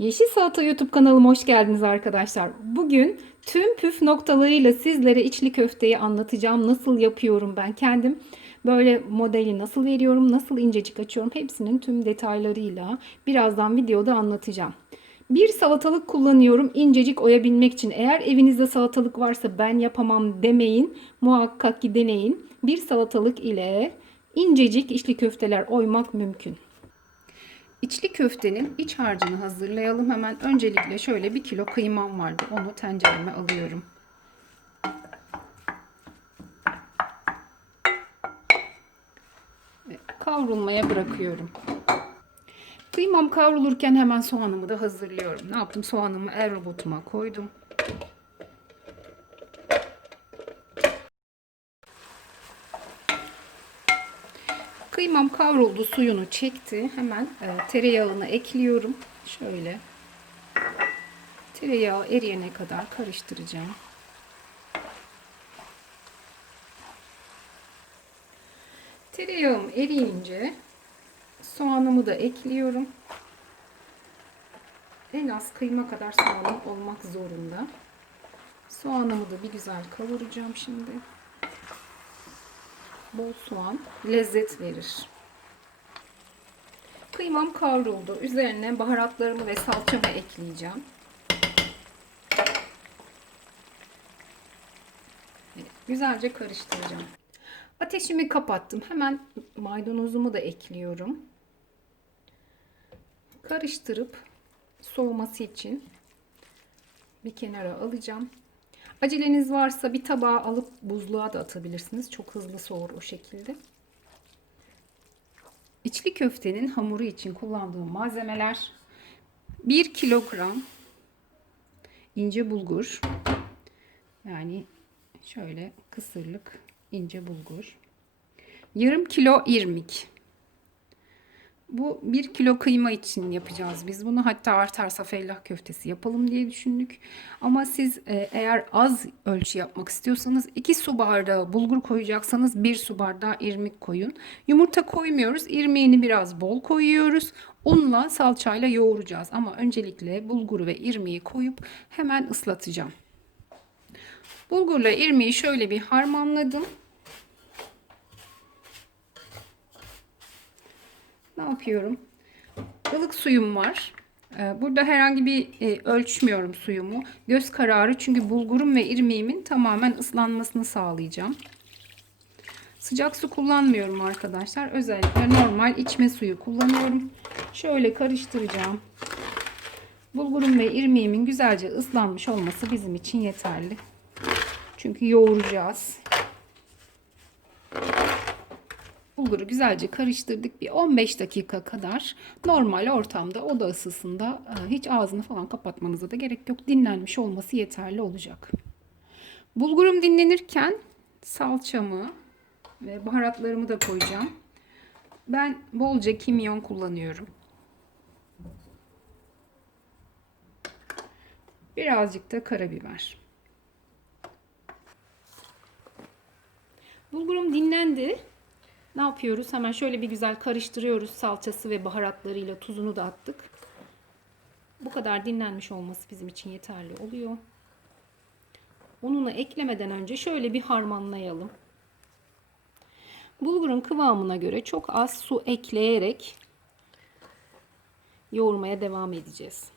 Yeşil Salata YouTube kanalıma hoş geldiniz arkadaşlar. Bugün tüm püf noktalarıyla sizlere içli köfteyi anlatacağım. Nasıl yapıyorum ben kendim. Böyle modeli nasıl veriyorum, nasıl incecik açıyorum hepsinin tüm detaylarıyla birazdan videoda anlatacağım. Bir salatalık kullanıyorum incecik oyabilmek için. Eğer evinizde salatalık varsa ben yapamam demeyin. Muhakkak ki deneyin. Bir salatalık ile incecik içli köfteler oymak mümkün. İçli köftenin iç harcını hazırlayalım. Hemen öncelikle şöyle bir kilo kıymam vardı. Onu tencereme alıyorum. Ve kavrulmaya bırakıyorum. Kıymam kavrulurken hemen soğanımı da hazırlıyorum. Ne yaptım? Soğanımı el robotuma koydum. Kıymam kavruldu, suyunu çekti. Hemen e, tereyağını ekliyorum. Şöyle. Tereyağı eriyene kadar karıştıracağım. Tereyağım eriyince soğanımı da ekliyorum. En az kıyma kadar soğanım olmak zorunda. Soğanımı da bir güzel kavuracağım şimdi. Bol soğan lezzet verir. Kıymam kavruldu. Üzerine baharatlarımı ve salçamı ekleyeceğim. Güzelce karıştıracağım. Ateşimi kapattım. Hemen maydanozumu da ekliyorum. Karıştırıp soğuması için bir kenara alacağım. Aceleniz varsa bir tabağa alıp buzluğa da atabilirsiniz. Çok hızlı soğur o şekilde. İçli köftenin hamuru için kullandığım malzemeler 1 kilogram ince bulgur. Yani şöyle kısırlık ince bulgur. Yarım kilo irmik. Bu 1 kilo kıyma için yapacağız biz bunu. Hatta artarsa fellah köftesi yapalım diye düşündük. Ama siz e, eğer az ölçü yapmak istiyorsanız 2 su bardağı bulgur koyacaksanız 1 su bardağı irmik koyun. Yumurta koymuyoruz. İrmiğini biraz bol koyuyoruz. Unla salçayla yoğuracağız. Ama öncelikle bulgur ve irmiği koyup hemen ıslatacağım. Bulgurla irmiği şöyle bir harmanladım. Ne yapıyorum? Ilık suyum var. Ee, Burada herhangi bir e, ölçmüyorum suyumu. Göz kararı çünkü bulgurum ve irmiğimin tamamen ıslanmasını sağlayacağım. Sıcak su kullanmıyorum arkadaşlar. Özellikle normal içme suyu kullanıyorum. Şöyle karıştıracağım. Bulgurum ve irmiğimin güzelce ıslanmış olması bizim için yeterli. Çünkü yoğuracağız. Bulguru güzelce karıştırdık. Bir 15 dakika kadar normal ortamda oda ısısında e, hiç ağzını falan kapatmanıza da gerek yok. Dinlenmiş olması yeterli olacak. Bulgurum dinlenirken salçamı ve baharatlarımı da koyacağım. Ben bolca kimyon kullanıyorum. Birazcık da karabiber. Bulgurum dinlendi. Ne yapıyoruz? Hemen şöyle bir güzel karıştırıyoruz salçası ve baharatlarıyla tuzunu da attık. Bu kadar dinlenmiş olması bizim için yeterli oluyor. Ununu eklemeden önce şöyle bir harmanlayalım. Bulgurun kıvamına göre çok az su ekleyerek yoğurmaya devam edeceğiz.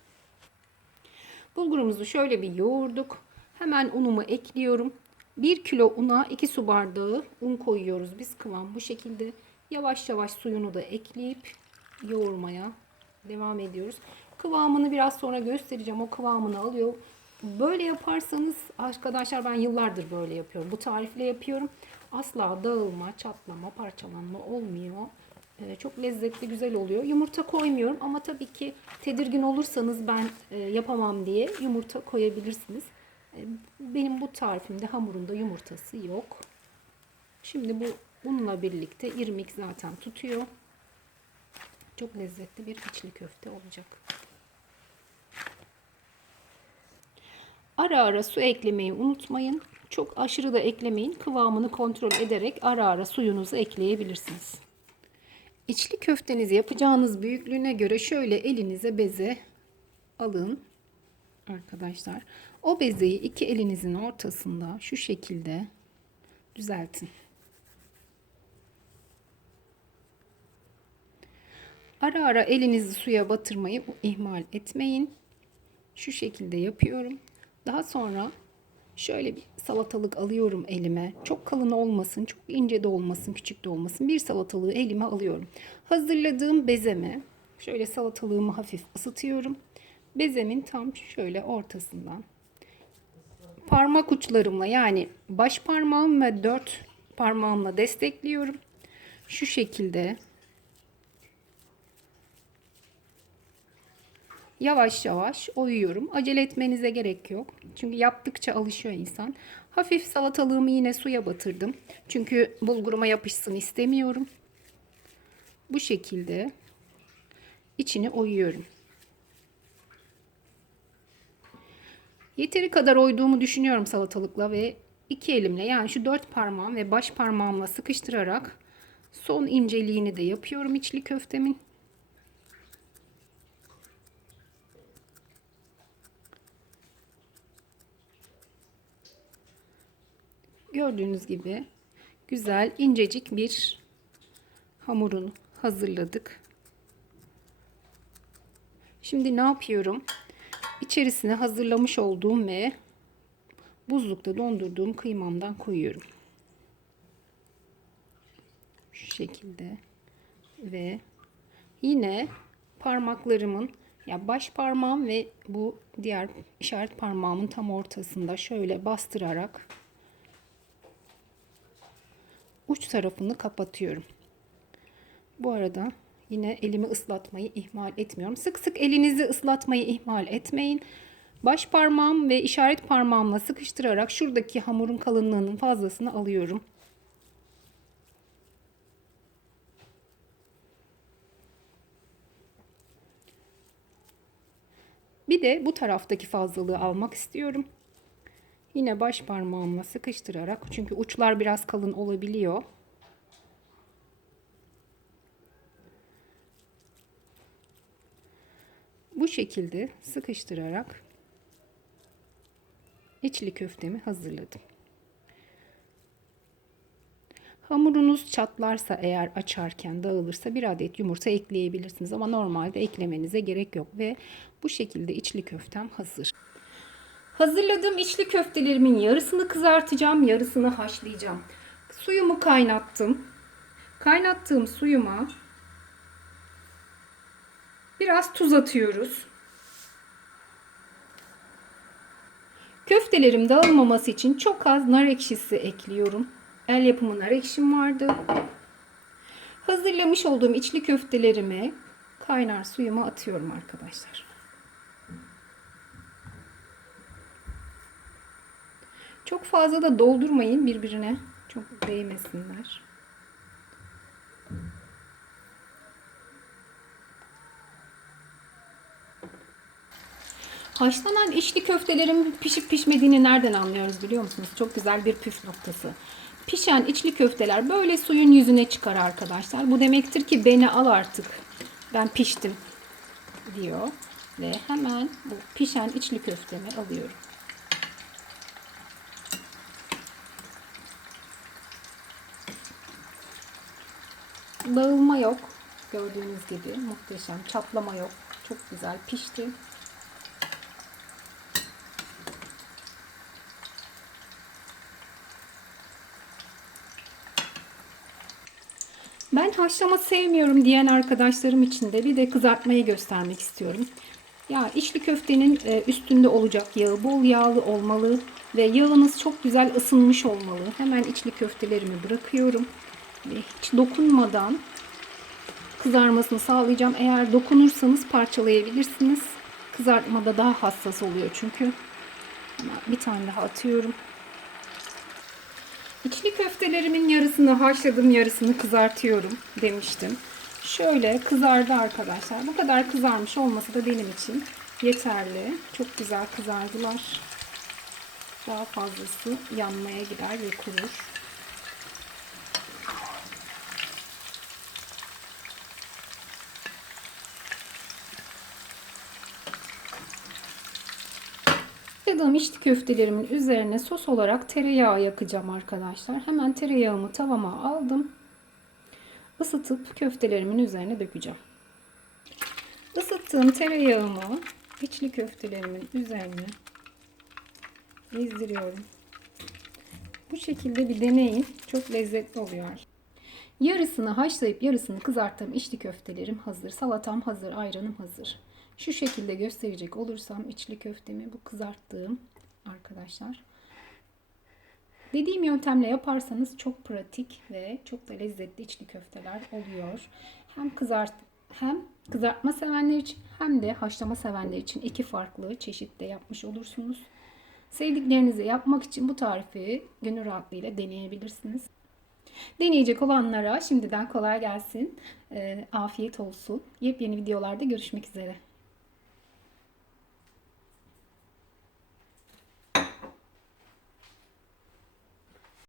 Bulgurumuzu şöyle bir yoğurduk. Hemen unumu ekliyorum. 1 kilo una 2 su bardağı un koyuyoruz biz kıvam bu şekilde. Yavaş yavaş suyunu da ekleyip yoğurmaya devam ediyoruz. Kıvamını biraz sonra göstereceğim. O kıvamını alıyor. Böyle yaparsanız arkadaşlar ben yıllardır böyle yapıyorum. Bu tarifle yapıyorum. Asla dağılma, çatlama, parçalanma olmuyor. Ee, çok lezzetli, güzel oluyor. Yumurta koymuyorum ama tabii ki tedirgin olursanız ben e, yapamam diye yumurta koyabilirsiniz. Benim bu tarifimde hamurunda yumurtası yok. Şimdi bu unla birlikte irmik zaten tutuyor. Çok lezzetli bir içli köfte olacak. Ara ara su eklemeyi unutmayın. Çok aşırı da eklemeyin. Kıvamını kontrol ederek ara ara suyunuzu ekleyebilirsiniz. İçli köftenizi yapacağınız büyüklüğüne göre şöyle elinize beze alın arkadaşlar. O bezeyi iki elinizin ortasında şu şekilde düzeltin. Ara ara elinizi suya batırmayı ihmal etmeyin. Şu şekilde yapıyorum. Daha sonra şöyle bir salatalık alıyorum elime. Çok kalın olmasın, çok ince de olmasın, küçük de olmasın. Bir salatalığı elime alıyorum. Hazırladığım bezeme şöyle salatalığımı hafif ısıtıyorum. Bezemin tam şöyle ortasından parmak uçlarımla yani baş parmağım ve dört parmağımla destekliyorum. Şu şekilde yavaş yavaş oyuyorum. Acele etmenize gerek yok. Çünkü yaptıkça alışıyor insan. Hafif salatalığımı yine suya batırdım. Çünkü bulguruma yapışsın istemiyorum. Bu şekilde içini oyuyorum. Yeteri kadar oyduğumu düşünüyorum salatalıkla ve iki elimle yani şu dört parmağım ve baş parmağımla sıkıştırarak son inceliğini de yapıyorum içli köftemin. Gördüğünüz gibi güzel incecik bir hamurunu hazırladık. Şimdi ne yapıyorum? İçerisine hazırlamış olduğum ve buzlukta dondurduğum kıymamdan koyuyorum. Şu şekilde ve yine parmaklarımın ya baş parmağım ve bu diğer işaret parmağımın tam ortasında şöyle bastırarak uç tarafını kapatıyorum. Bu arada yine elimi ıslatmayı ihmal etmiyorum. Sık sık elinizi ıslatmayı ihmal etmeyin. Baş parmağım ve işaret parmağımla sıkıştırarak şuradaki hamurun kalınlığının fazlasını alıyorum. Bir de bu taraftaki fazlalığı almak istiyorum. Yine baş parmağımla sıkıştırarak çünkü uçlar biraz kalın olabiliyor. Bu şekilde sıkıştırarak içli köftemi hazırladım. Hamurunuz çatlarsa eğer açarken dağılırsa bir adet yumurta ekleyebilirsiniz ama normalde eklemenize gerek yok ve bu şekilde içli köftem hazır. Hazırladığım içli köftelerimin yarısını kızartacağım, yarısını haşlayacağım. Suyumu kaynattım. Kaynattığım suyuma biraz tuz atıyoruz. Köftelerim dağılmaması için çok az nar ekşisi ekliyorum. El yapımı nar ekşim vardı. Hazırlamış olduğum içli köftelerimi kaynar suyuma atıyorum arkadaşlar. Çok fazla da doldurmayın birbirine. Çok değmesinler. Haşlanan içli köftelerin pişip pişmediğini nereden anlıyoruz biliyor musunuz? Çok güzel bir püf noktası. Pişen içli köfteler böyle suyun yüzüne çıkar arkadaşlar. Bu demektir ki beni al artık. Ben piştim diyor. Ve hemen bu pişen içli köftemi alıyorum. Dağılma yok. Gördüğünüz gibi muhteşem. Çatlama yok. Çok güzel pişti. Ben haşlama sevmiyorum diyen arkadaşlarım için de bir de kızartmayı göstermek istiyorum. Ya içli köftenin e, üstünde olacak yağı bol yağlı olmalı ve yağınız çok güzel ısınmış olmalı. Hemen içli köftelerimi bırakıyorum hiç dokunmadan kızarmasını sağlayacağım. Eğer dokunursanız parçalayabilirsiniz. Kızartmada daha hassas oluyor çünkü. Bir tane daha atıyorum. İçli köftelerimin yarısını haşladım, yarısını kızartıyorum demiştim. Şöyle kızardı arkadaşlar. Bu kadar kızarmış olması da benim için yeterli. Çok güzel kızardılar. Daha fazlası yanmaya gider ve kurur. Yadığım içli köftelerimin üzerine sos olarak tereyağı yakacağım arkadaşlar. Hemen tereyağımı tavama aldım. Isıtıp köftelerimin üzerine dökeceğim. Isıttığım tereyağımı içli köftelerimin üzerine gezdiriyorum. Bu şekilde bir deneyin. Çok lezzetli oluyor. Yarısını haşlayıp yarısını kızarttığım içli köftelerim hazır. Salatam hazır, ayranım hazır. Şu şekilde gösterecek olursam içli köftemi bu kızarttığım arkadaşlar. Dediğim yöntemle yaparsanız çok pratik ve çok da lezzetli içli köfteler oluyor. Hem kızart hem kızartma sevenler için hem de haşlama sevenler için iki farklı çeşitte yapmış olursunuz. Sevdiklerinizi yapmak için bu tarifi gönül rahatlığıyla deneyebilirsiniz. Deneyecek olanlara şimdiden kolay gelsin. Ee, afiyet olsun. Yepyeni videolarda görüşmek üzere.